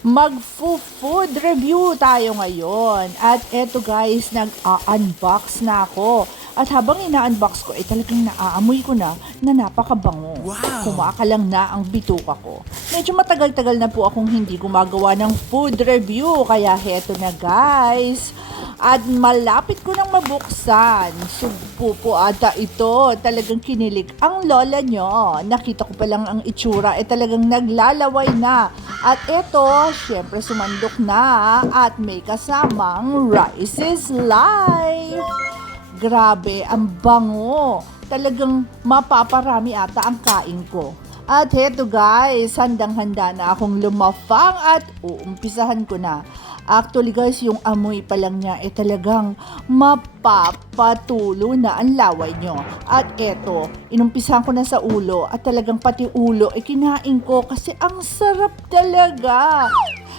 Mag-food review tayo ngayon. At eto guys, nag-unbox na ako. At habang ina-unbox ko, talagang naaamoy ko na napakabango. Wow! Kumakalang na ang bituka ko. Medyo matagal-tagal na po akong hindi gumagawa ng food review. Kaya heto na guys. At malapit ko nang mabuksan. Sugpo po ata ito. Talagang kinilig ang lola nyo. Nakita ko pa lang ang itsura. Talagang naglalaway na. At ito, syempre sumandok na. At may kasamang Rice is Life. Grabe, ang bango. Talagang mapaparami ata ang kain ko. At heto guys, handang-handa na akong lumafang at uumpisahan ko na. Actually guys, yung amoy pa lang niya talagang mapapatulo na ang laway nyo. At eto, inumpisahan ko na sa ulo at talagang pati ulo kinain ko kasi ang sarap talaga.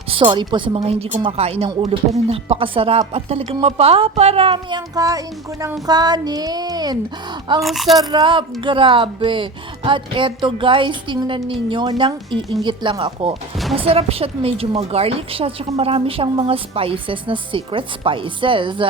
Sorry po sa mga hindi kumakain ng ulo pero napakasarap at talagang mapaparami ang kain ko ng kanin. Ang sarap, grabe. At eto guys, tingnan ninyo, nang iinggit lang ako. Masarap siya at medyo mag-garlic siya at marami siyang mga spices na secret spices.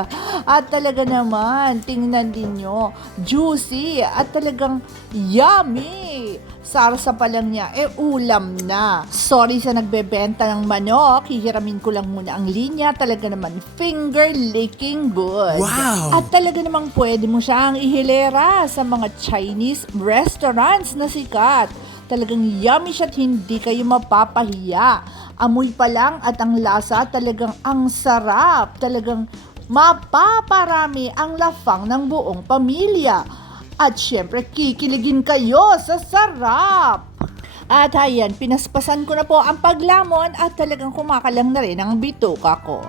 At talaga naman, tingnan ninyo, juicy at talagang yummy. Sarsa pa lang niya, ulam na. Sorry sa nagbebenta ng manok, hihiramin ko lang muna ang linya. Talaga naman, finger licking good. Wow! At talaga namang pwede mo siyang ihilera sa mga Chinese restaurants na sikat. Talagang yummy siya at hindi kayo mapapahiya. Amoy pa lang at ang lasa talagang ang sarap. Talagang mapaparami ang lafang ng buong pamilya. At syempre, kikiligin kayo sa sarap. At ayan, pinaspasan ko na po ang paglamon at talagang kumakalang na rin ang bituka ko.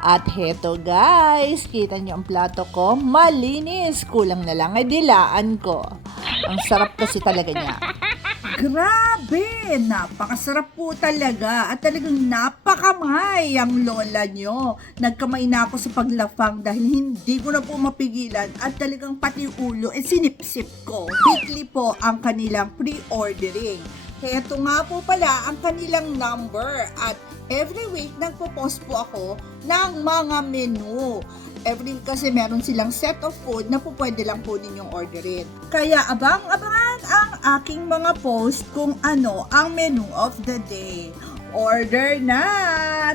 At heto guys, kita nyo ang plato ko, malinis. Kulang na lang ay dilaan ko. Ang sarap kasi talaga niya. Grabe! Napakasarap po talaga at talagang napakamay ang lola nyo. Nagkamay na ako sa paglafang dahil hindi ko na po mapigilan at talagang pati ulo sinipsip ko. Weekly po ang kanilang pre-ordering. Heto nga po pala ang kanilang number at every week nagpo-post po ako ng mga menu. Every week kasi meron silang set of food na po pwede lang po ninyong orderin. Kaya abang-abangan ang aking mga post kung ano ang menu of the day. Order na!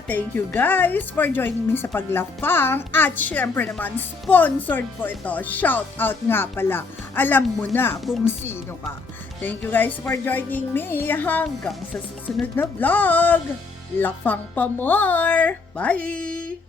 Thank you guys for joining me sa paglafang at syempre naman sponsored po ito. Shout out nga pala. Alam mo na kung sino ka. Thank you guys for joining me hanggang sa susunod na vlog. Lafang pa more! Bye!